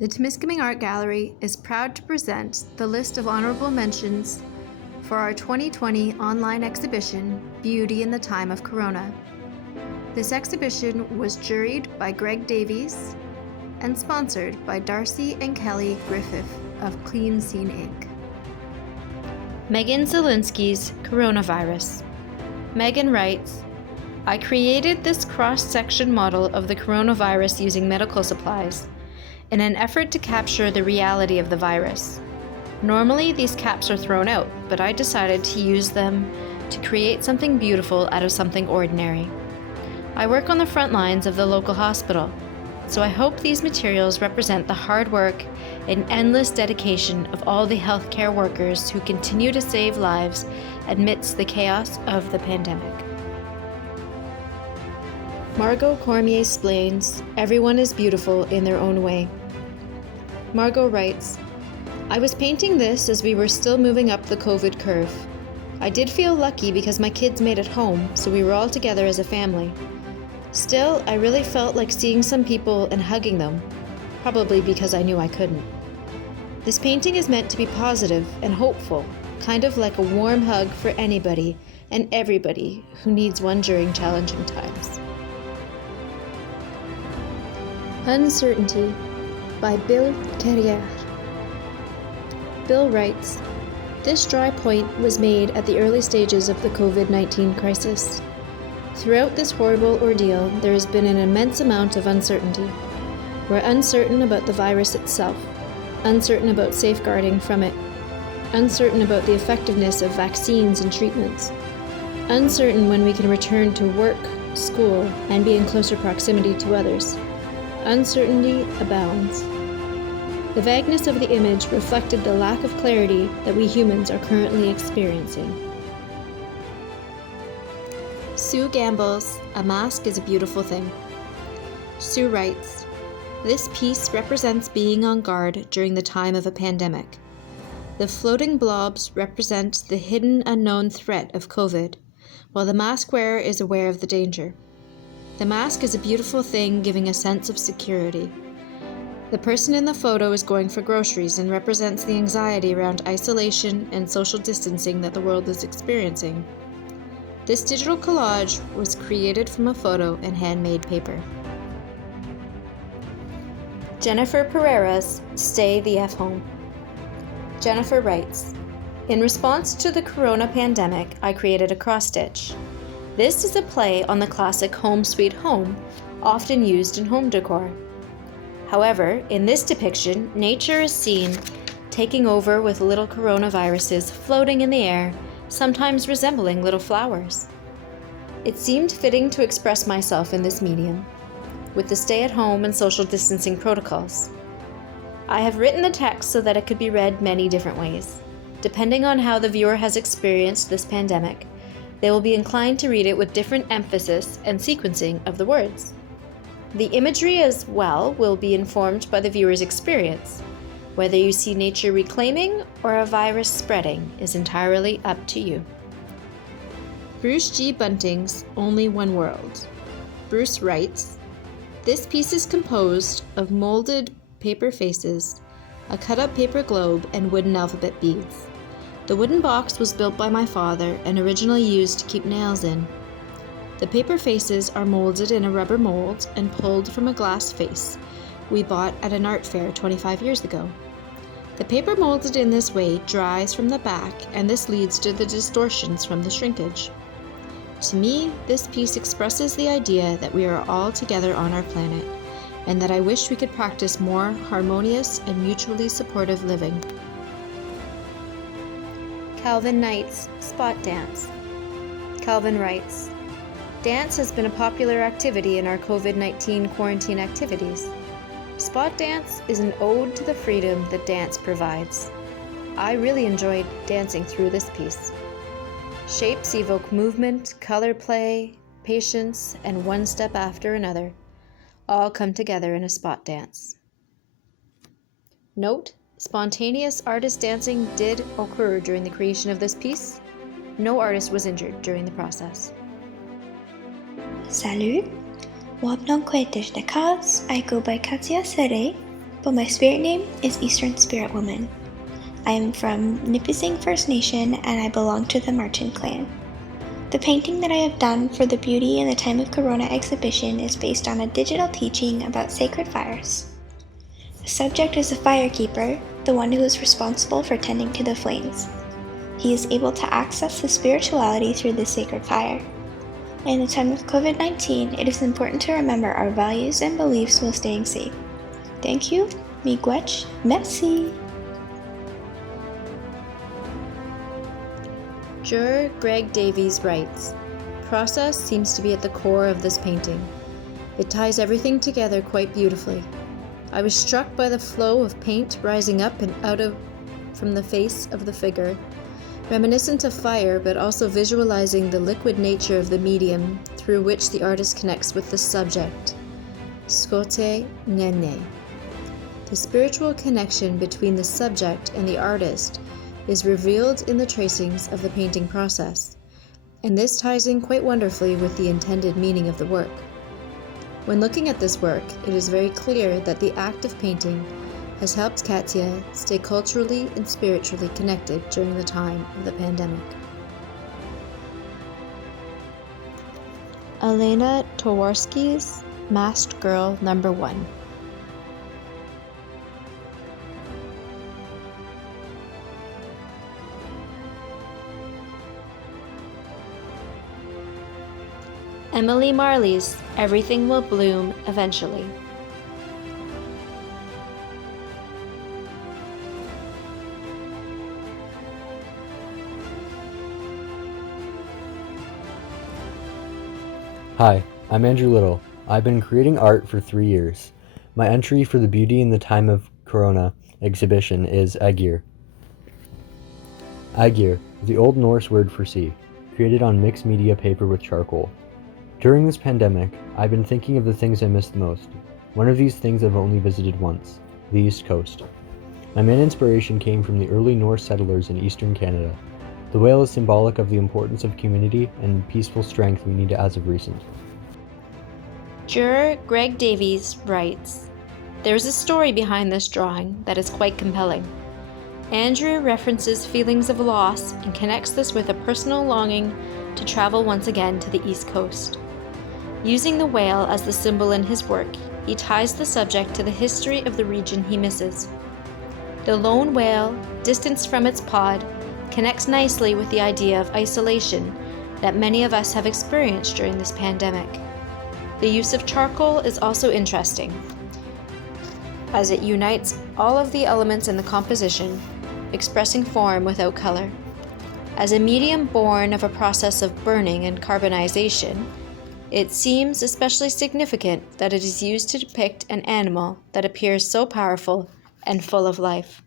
The Temiskaming Art Gallery is proud to present the list of honorable mentions for our 2020 online exhibition, Beauty in the Time of Corona. This exhibition was juried by Greg Davies and sponsored by Darcy and Kelly Griffith of Clean Scene Inc. Megan Zelinskys, Coronavirus. Megan writes, I created this cross-section model of the coronavirus using medical supplies in an effort to capture the reality of the virus. Normally, these caps are thrown out, but I decided to use them to create something beautiful out of something ordinary. I work on the front lines of the local hospital, so I hope these materials represent the hard work and endless dedication of all the healthcare workers who continue to save lives amidst the chaos of the pandemic. Margot Cormier explains, everyone is beautiful in their own way. Margot writes, I was painting this as we were still moving up the COVID curve. I did feel lucky because my kids made it home, so we were all together as a family. Still, I really felt like seeing some people and hugging them, probably because I knew I couldn't. This painting is meant to be positive and hopeful, kind of like a warm hug for anybody and everybody who needs one during challenging times. Uncertainty by Terrier. Bill writes, this dry point was made at the early stages of the COVID-19 crisis. Throughout this horrible ordeal, there has been an immense amount of uncertainty. We're uncertain about the virus itself, uncertain about safeguarding from it, uncertain about the effectiveness of vaccines and treatments, uncertain when we can return to work, school, and be in closer proximity to others. Uncertainty abounds. The vagueness of the image reflected the lack of clarity that we humans are currently experiencing. Sue Gamble's A Mask is a Beautiful Thing. Sue writes, this piece represents being on guard during the time of a pandemic. The floating blobs represent the hidden unknown threat of COVID, while the mask wearer is aware of the danger. The mask is a beautiful thing, giving a sense of security. The person in the photo is going for groceries and represents the anxiety around isolation and social distancing that the world is experiencing. This digital collage was created from a photo and handmade paper. Jennifer Pereira's Stay the F Home. Jennifer writes, in response to the corona pandemic, I created a cross-stitch. This is a play on the classic home sweet home, often used in home decor. However, in this depiction, nature is seen taking over with little coronaviruses floating in the air, sometimes resembling little flowers. It seemed fitting to express myself in this medium, with the stay-at-home and social distancing protocols. I have written the text so that it could be read many different ways. Depending on how the viewer has experienced this pandemic, they will be inclined to read it with different emphasis and sequencing of the words. The imagery as well will be informed by the viewer's experience. Whether you see nature reclaiming or a virus spreading is entirely up to you. Bruce G. Bunting's Only One World. Bruce writes, this piece is composed of molded paper faces, a cut-up paper globe, and wooden alphabet beads. The wooden box was built by my father and originally used to keep nails in. The paper faces are molded in a rubber mold and pulled from a glass face we bought at an art fair 25 years ago. The paper molded in this way dries from the back, and this leads to the distortions from the shrinkage. To me, this piece expresses the idea that we are all together on our planet, and that I wish we could practice more harmonious and mutually supportive living. Calvin Knight's Spot Dance. Calvin writes, dance has been a popular activity in our COVID-19 quarantine activities. Spot dance is an ode to the freedom that dance provides. I really enjoyed dancing through this piece. Shapes evoke movement, color play, patience, and one step after another, all come together in a spot dance. Note, spontaneous artist dancing did occur during the creation of this piece. No artist was injured during the process. Salut! Wapnon Kwetish the Cats, I go by Katia Sere. but my spirit name is Eastern Spirit Woman. I am from Nipissing First Nation and I belong to the Martin clan. The painting that I have done for the Beauty in the Time of Corona exhibition is based on a digital teaching about sacred fires. The subject is a firekeeper, the one who is responsible for tending to the flames. He is able to access the spirituality through this sacred fire. In the time of COVID-19, it is important to remember our values and beliefs while staying safe. Thank you, miigwech, merci! Juror Greg Davies writes, "Process seems to be at the core of this painting. It ties everything together quite beautifully. I was struck by the flow of paint rising up and out from the face of the figure, reminiscent of fire, but also visualizing the liquid nature of the medium through which the artist connects with the subject. Skote Nene. The spiritual connection between the subject and the artist is revealed in the tracings of the painting process, and this ties in quite wonderfully with the intended meaning of the work. When looking at this work, it is very clear that the act of painting has helped Katya stay culturally and spiritually connected during the time of the pandemic." Elena Towarski's Masked Girl No. 1. Emily Marley's Everything Will Bloom Eventually. Hi, I'm Andrew Little. I've been creating art for 3 years. My entry for the Beauty in the Time of Corona exhibition is Ægir. Ægir, the Old Norse word for sea, created on mixed media paper with charcoal. During this pandemic, I've been thinking of the things I miss the most. One of these things I've only visited once, the East Coast. My main inspiration came from the early Norse settlers in eastern Canada. The whale is symbolic of the importance of community and peaceful strength we need as of recent. Juror Greg Davies writes, "There is a story behind this drawing that is quite compelling. Andrew references feelings of loss and connects this with a personal longing to travel once again to the East Coast. Using the whale as the symbol in his work, he ties the subject to the history of the region he misses. The lone whale, distanced from its pod, connects nicely with the idea of isolation that many of us have experienced during this pandemic. The use of charcoal is also interesting, as it unites all of the elements in the composition, expressing form without color. As a medium born of a process of burning and carbonization, it seems especially significant that it is used to depict an animal that appears so powerful and full of life."